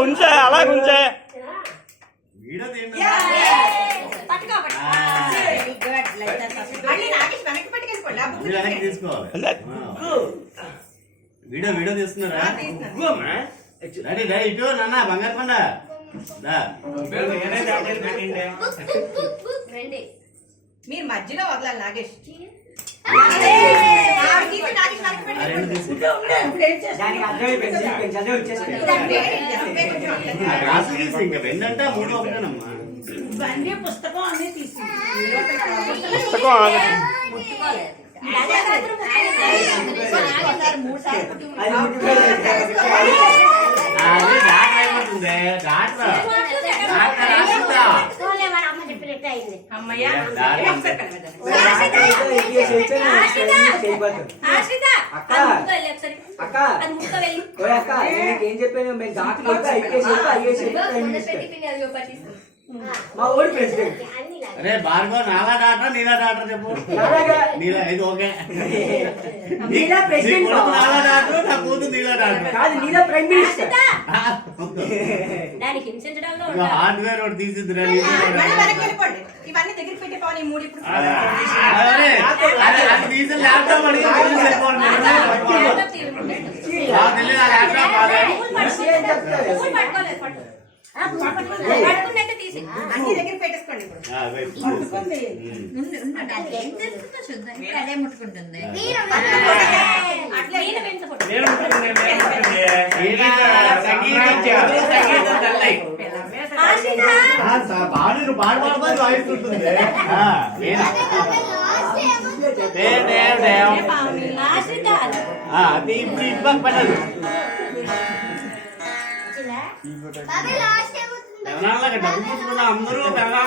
ఉంచే అలా ఉంచే వీడియో వీడియో తీస్తున్నారా రెడీ రెడీ ఇటు నాన్న బంగారు పండ మీరు మధ్యలో వదలాలి నాగేష్ వెందంటే మూడు ఒకటేనమ్మా పుస్తకం అన్నీ తీసి ఏం చెప్పాను మేము మా ఊరి ప్రెసిడెంట్ అరే భార్గవ నాలా డాక్టర్ నీలా డాక్టర్ చెప్పు నీలా ఇది ఓకే నీలా ప్రెసిడెంట్ నాలా డాక్టర్ నా కూతురు నీలా డాక్టర్ కాదు నీలా ప్రైమ్ మినిస్టర్ హార్డ్వేర్ ఒకటి తీసిద్దురా ఇవన్నీ దగ్గర పెట్టే పవన్ ఈ మూడు ఇప్పుడు తీసిన ల్యాప్టాప్ అడిగి అన్ని దగ్గర పెట్టేసుకోండి అదే ముట్టుకుంటుంది పాడు వాయిస్తుంటుంది అది ఇప్పుడు ఇబ్బంది పడదు డబ్బులు అందరూ